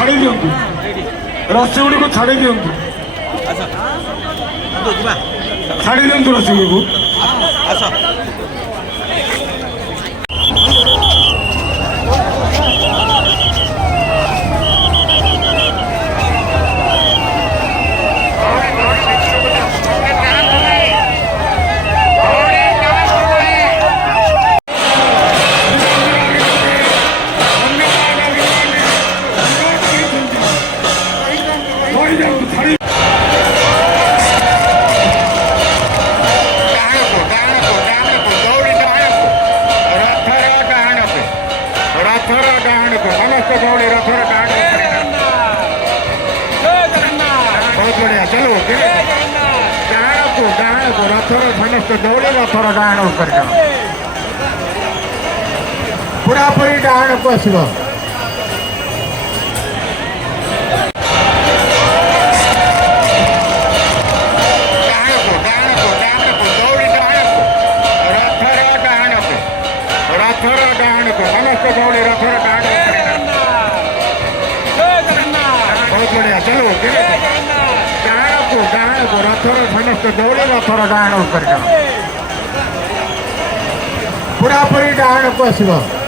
छाड़ी दिंतु रस्सी गुड़ी को छाड़ी दिंतु छाड़ी दिंतु रस्सी गुड़ी को चलो रथर समस्त दौड़ी रथर डाण कर पूरापूरी डाण को आसब रथर डाण को समस्त दौड़ी रथर डाण बहुत बढ़िया चलो रथर समस्त दौड़ी रथर डाण कर पूरापूरी डाण को आसब